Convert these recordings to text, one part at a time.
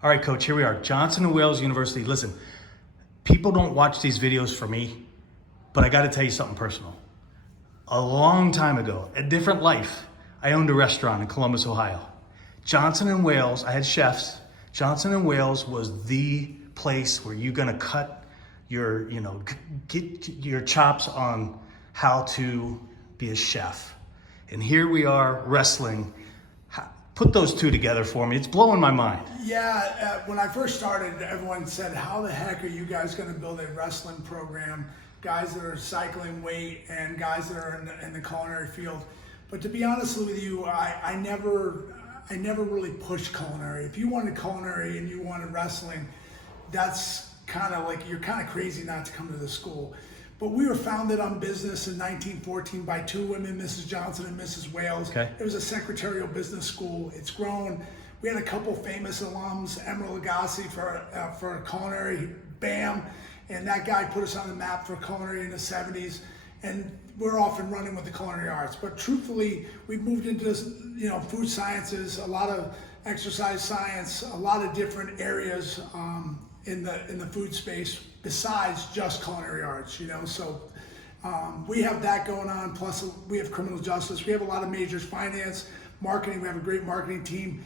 All right, Coach, here we are, Johnson & Wales University. Listen, people don't watch these videos for me, but I gotta tell you something personal. A long time ago, a different life, I owned a restaurant in Columbus, Ohio. Johnson & Wales, I had chefs. Johnson & Wales was the place where you're gonna cut your, get your chops on how to be a chef. And here we are wrestling. Put those two together for me. It's blowing my mind. Yeah, when I first started, everyone said, how the heck are you guys going to build a wrestling program? Guys that are cycling weight and guys that are in the culinary field. But to be honest with you, I never really pushed culinary. If you wanted culinary and you wanted wrestling, that's kind of like, you're kind of crazy not to come to the school. But we were founded on business in 1914 by two women, Mrs. Johnson and Mrs. Wales. Okay. It was a secretarial business school. It's grown. We had a couple famous alums, Emeril Lagasse for culinary, BAM, and that guy put us on the map for culinary in the 70s. And we're off and running with the culinary arts. But truthfully, we've moved into food sciences, a lot of exercise science, a lot of different areas in the food space besides just culinary arts, So we have that going on. Plus we have criminal justice. We have a lot of majors, finance, marketing. We have a great marketing team.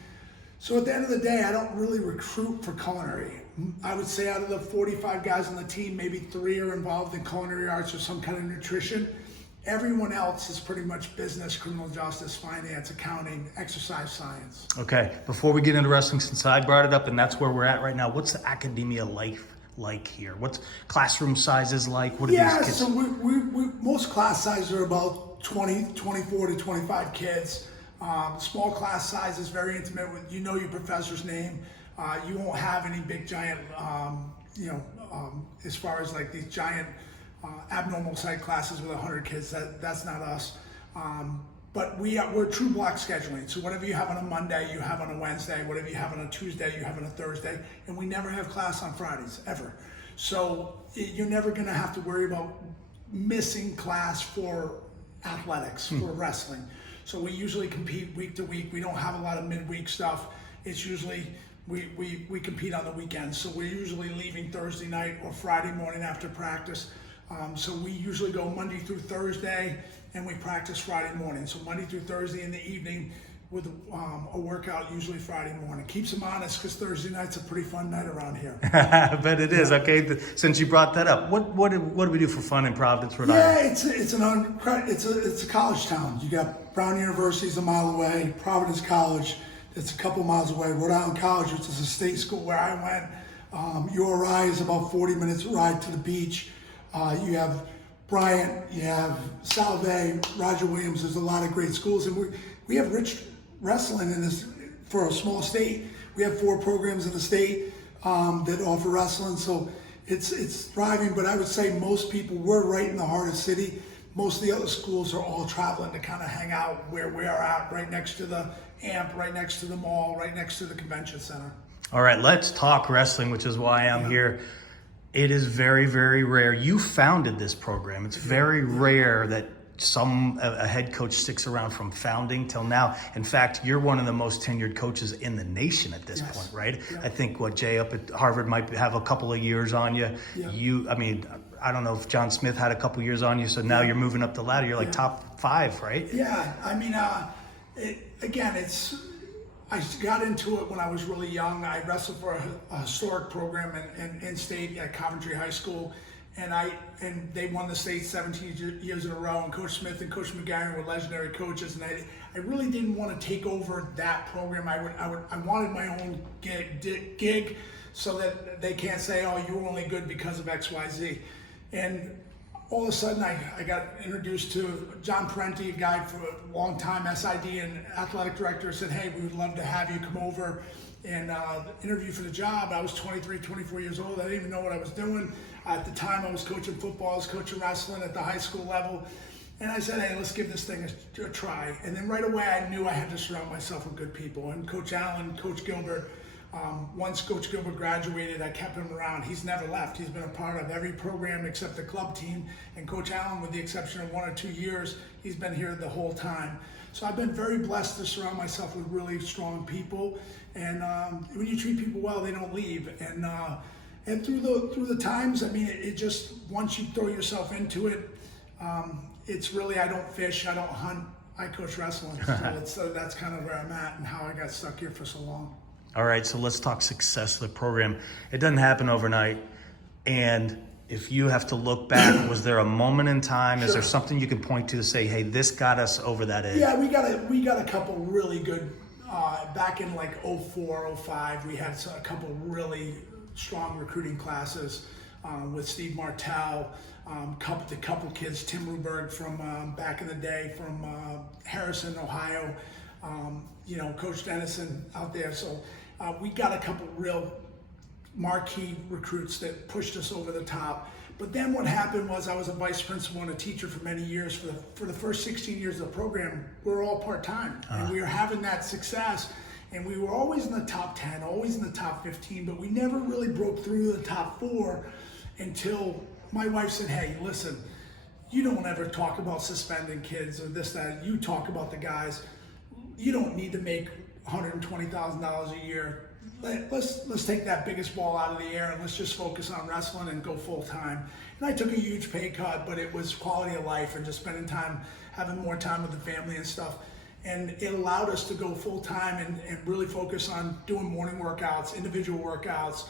So at the end of the day, I don't really recruit for culinary. I would say out of the 45 guys on the team, maybe 3 are involved in culinary arts or some kind of nutrition. Everyone else is pretty much business, criminal justice, finance, accounting, exercise science. Okay, before we get into wrestling, since I brought it up and that's where we're at right now, what's the academia life like here? What's classroom sizes like? What are these kids? So we most class sizes are about 24 to 25 kids. Small class size is very intimate with, your professor's name. You won't have any big giant, as far as like these giant abnormal site classes with 100 kids, that's not us. But we're true block scheduling. So whatever you have on a Monday, you have on a Wednesday. Whatever you have on a Tuesday, you have on a Thursday. And we never have class on Fridays, ever. So you're never gonna have to worry about missing class for athletics, for wrestling. So we usually compete week to week. We don't have a lot of midweek stuff. It's usually, we compete on the weekends. So we're usually leaving Thursday night or Friday morning after practice. So we usually go Monday through Thursday and we practice Friday morning. So Monday through Thursday in the evening with a workout usually Friday morning. Keeps them honest because Thursday night's a pretty fun night around here. I bet it is. Okay, since you brought that up, what do we do for fun in Providence, Rhode Island? Yeah, it's a college town. You got Brown University's a mile away, Providence College, it's a couple miles away, Rhode Island College, which is a state school where I went. URI is about 40 minutes ride to the beach. You have Bryant, you have Salve, Roger Williams. There's a lot of great schools, and we have rich wrestling in this. For a small state, we have 4 programs in the state that offer wrestling, so it's thriving. But I would say most people, we're right in the heart of the city. Most of the other schools are all traveling to kind of hang out where we are at, right next to the AMP, right next to the mall, right next to the convention center. All right, let's talk wrestling, which is why I'm here. It is very, very rare. You founded this program. It's very rare that a head coach sticks around from founding till now. In fact, you're one of the most tenured coaches in the nation at this point, right? Yeah. I think Jay up at Harvard might have a couple of years on you. Yeah. I don't know if John Smith had a couple years on you, so now you're moving up the ladder. You're like top 5, right? Yeah, I got into it when I was really young. I wrestled for a historic program in state at Coventry High School, and they won the state 17 years in a row. And Coach Smith and Coach McGarren were legendary coaches, and I really didn't want to take over that program. I wanted my own gig so that they can't say, oh, you were only good because of X, Y, Z. And all of a sudden, I got introduced to John Parenti, a guy for a long time, SID and athletic director, said, hey, we would love to have you come over and interview for the job. I was 23, 24 years old. I didn't even know what I was doing. At the time, I was coaching football, I was coaching wrestling at the high school level. And I said, hey, let's give this thing a try. And then right away, I knew I had to surround myself with good people. And Coach Allen, Coach Gilbert, once Coach Gilbert graduated, I kept him around. He's never left. He's been a part of every program except the club team. And Coach Allen, with the exception of 1 or 2 years, he's been here the whole time. So I've been very blessed to surround myself with really strong people, and when you treat people well, they don't leave. And through the times, I mean, it just, once you throw yourself into it, it's really, I don't fish, I don't hunt, I coach wrestling. So that's kind of where I'm at and how I got stuck here for so long. All right, so let's talk success of the program. It doesn't happen overnight. And if you have to look back, was there a moment in time? Sure. Is there something you can point to say, hey, this got us over that edge? Yeah, we got a couple really good, back in like 04, 05, we had a couple really strong recruiting classes with Steve Martell, the couple kids, Tim Ruberg from back in the day from Harrison, Ohio, Coach Dennison out there. So we got a couple real marquee recruits that pushed us over the top. But then what happened was I was a vice principal and a teacher for many years. For the first 16 years of the program, we were all part-time. And we were having that success. And we were always in the top 10, always in the top 15, but we never really broke through the top 4 until my wife said, hey, listen, you don't ever talk about suspending kids or this, that. You talk about the guys. You don't need to make $120,000 a year. Let's take that biggest ball out of the air and let's just focus on wrestling and go full time. And I took a huge pay cut, but it was quality of life and just spending time, having more time with the family and stuff. And it allowed us to go full time and really focus on doing morning workouts, individual workouts,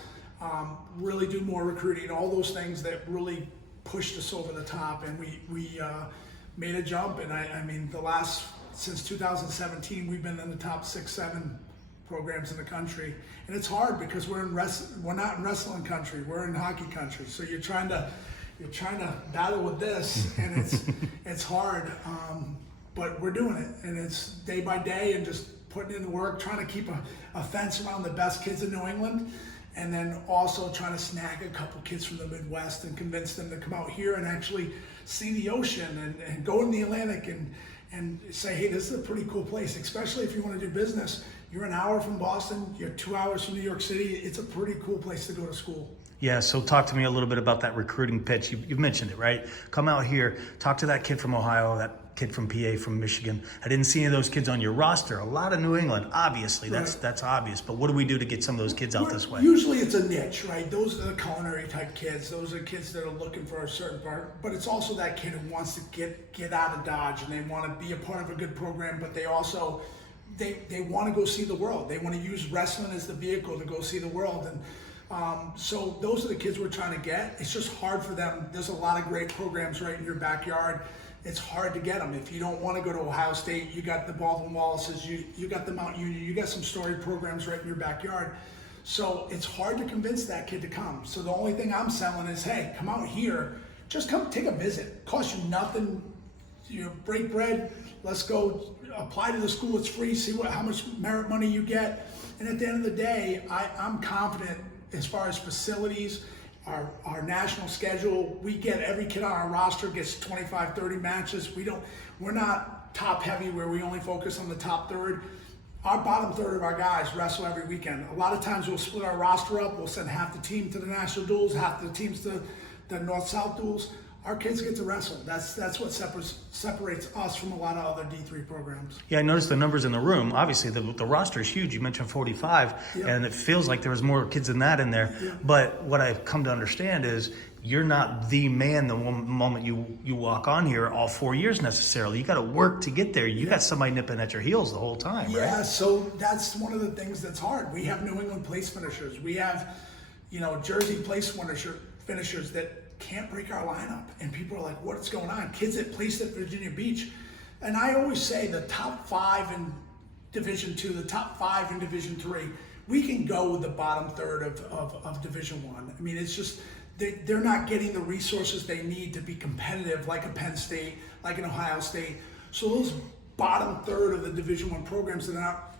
really do more recruiting, all those things that really pushed us over the top. And we made a jump. And I mean, since 2017, we've been in the top 6, 7 programs in the country. And it's hard because we're not in wrestling country, we're in hockey country. So you're trying to battle with this, and it's hard. But we're doing it, and it's day by day and just putting in the work, trying to keep a fence around the best kids in New England, and then also trying to snag a couple kids from the Midwest and convince them to come out here and actually see the ocean and go in the Atlantic and say, hey, this is a pretty cool place, especially if you want to do business. You're an hour from Boston, you're 2 hours from New York City. It's a pretty cool place to go to school. Yeah, so talk to me a little bit about that recruiting pitch. You've mentioned it, right? Come out here, talk to that kid from Ohio, that kid from PA, from Michigan. I didn't see any of those kids on your roster. A lot of New England, obviously, right. That's obvious. But what do we do to get some of those kids out this way? Usually it's a niche, right? Those are the culinary type kids. Those are kids that are looking for a certain part. But it's also that kid who wants to get out of Dodge and they want to be a part of a good program, but they also, they want to go see the world. They want to use wrestling as the vehicle to go see the world. And so those are the kids we're trying to get. It's just hard for them. There's a lot of great programs right in your backyard. It's hard to get them. If you don't want to go to Ohio State, you got the Baldwin Wallaces, you got the Mount Union, you got some storied programs right in your backyard. So it's hard to convince that kid to come. So the only thing I'm selling is, hey, come out here, just come take a visit. Cost you nothing, break bread, let's go apply to the school, it's free, see how much merit money you get. And at the end of the day, I'm confident as far as facilities, our national schedule, we get every kid on our roster gets 25, 30 matches. We're not top heavy where we only focus on the top third. Our bottom third of our guys wrestle every weekend. A lot of times we'll split our roster up. We'll send half the team to the national duels, half the teams to the North-South duels. Our kids get to wrestle. That's what separates us from a lot of other D3 programs. Yeah, I noticed the numbers in the room. Obviously, the roster is huge. You mentioned 45, Yep. and it feels like there was more kids than that in there. Yep. But what I've come to understand is you're not the man the moment you walk on here all 4 years necessarily. You got to work to get there. You got somebody nipping at your heels the whole time, right? Yeah, so that's one of the things that's hard. We have New England place finishers. We have, Jersey place finishers that can't break our lineup, and people are like, what's going on? Kids that placed at Virginia Beach. And I always say the top 5 in Division II, the top 5 in Division III, we can go with the bottom third of Division I. I mean, it's just they're not getting the resources they need to be competitive like a Penn State, like an Ohio State. So those bottom third of the Division I programs that are not,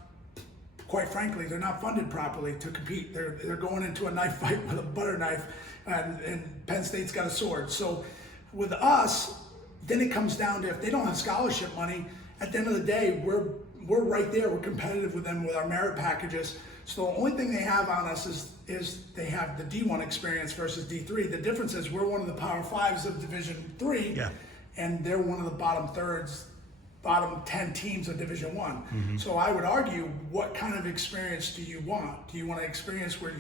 quite frankly, they're not funded properly to compete. They're going into a knife fight with a butter knife, and Penn State's got a sword. So with us, then it comes down to if they don't have scholarship money, at the end of the day, we're right there. We're competitive with them with our merit packages. So the only thing they have on us is they have the D1 experience versus D3. The difference is we're one of the Power Fives of Division III, Yeah. and they're one of the bottom thirds bottom 10 teams of Division One. So I would argue, what kind of experience do you want? Do you want an experience where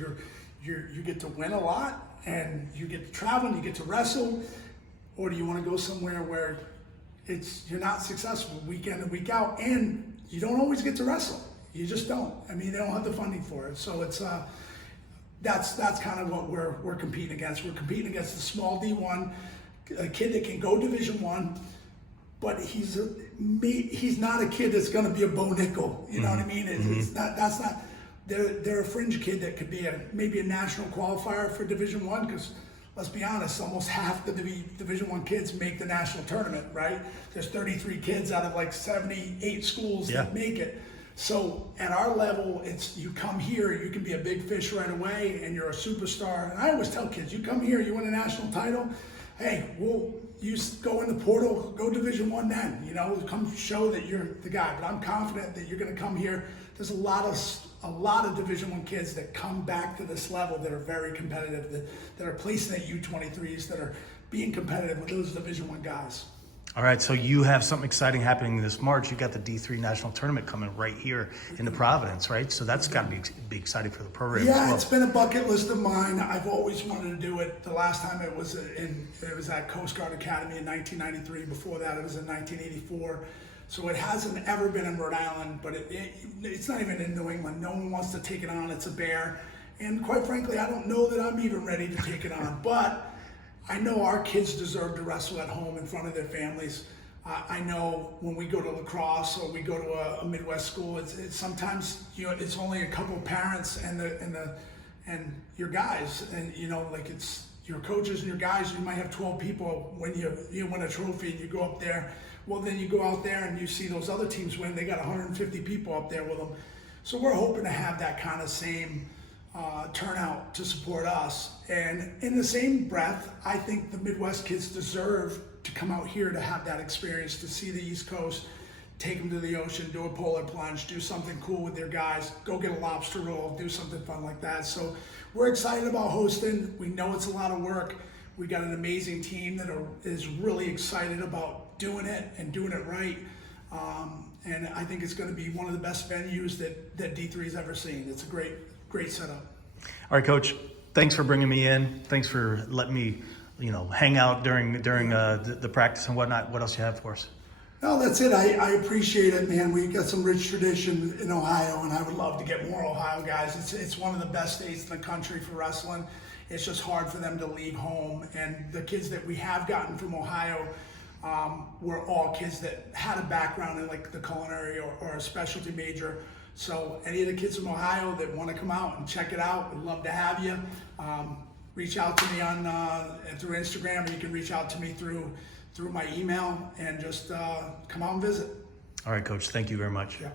you get to win a lot and you get to travel and you get to wrestle, or do you want to go somewhere where you're not successful week in and week out, and you don't always get to wrestle? You just don't. I mean, they don't have the funding for it. So it's that's kind of what we're competing against. We're competing against the small D1, a kid that can go Division One, but he's not a kid that's going to be a Bo Nickel. You know what I mean? It's not. That's not. They're a fringe kid that could be maybe a national qualifier for Division One, because let's be honest, almost half the Division One kids make the national tournament, right? There's 33 kids out of like 78 schools that make it. So at our level, it's you come here, you can be a big fish right away, and you're a superstar. And I always tell kids, you come here, you win a national title, hey, you go in the portal, go Division One then. You know, come show that you're the guy. But I'm confident that you're going to come here. There's a lot of Division One kids that come back to this level that are very competitive, that are placing at U23s, that are being competitive with those Division One guys. All right, so you have something exciting happening this March. You got the D3 National Tournament coming right here into Providence, right? So that's got to be exciting for the program as well. It's been a bucket list of mine. I've always wanted to do it. The last time it was at Coast Guard Academy in 1993. Before that, it was in 1984. So it hasn't ever been in Rhode Island, but it's not even in New England. No one wants to take it on. It's a bear. And quite frankly, I don't know that I'm even ready to take it on. But I know our kids deserve to wrestle at home in front of their families. I know when we go to lacrosse or we go to a Midwest school, it's sometimes, you know, it's only a couple of parents and your guys, and you know, like it's your coaches and your guys. You might have 12 people when you win a trophy and you go up there. Well, then you go out there and you see those other teams win. They got 150 people up there with them. So we're hoping to have that kind of same turnout to support us. And in the same breath, I think the Midwest kids deserve to come out here to have that experience, to see the East Coast, take them to the ocean, do a polar plunge, do something cool with their guys, go get a lobster roll, do something fun like that. So we're excited about hosting. We know it's a lot of work. We got an amazing team that is really excited about doing it and doing it right. And I think it's going to be one of the best venues that D3's ever seen. It's a great setup. All right, Coach. Thanks for bringing me in. Thanks for letting me, hang out during the practice and whatnot. What else you have for us? No, that's it. I appreciate it, man. We got some rich tradition in Ohio, and I would love to get more Ohio guys. It's one of the best states in the country for wrestling. It's just hard for them to leave home. And the kids that we have gotten from Ohio were all kids that had a background in like the culinary or a specialty major. So any of the kids from Ohio that want to come out and check it out, we'd love to have you. Reach out to me through Instagram, or you can reach out to me through my email, and just come out and visit. All right, Coach. Thank you very much. Yeah.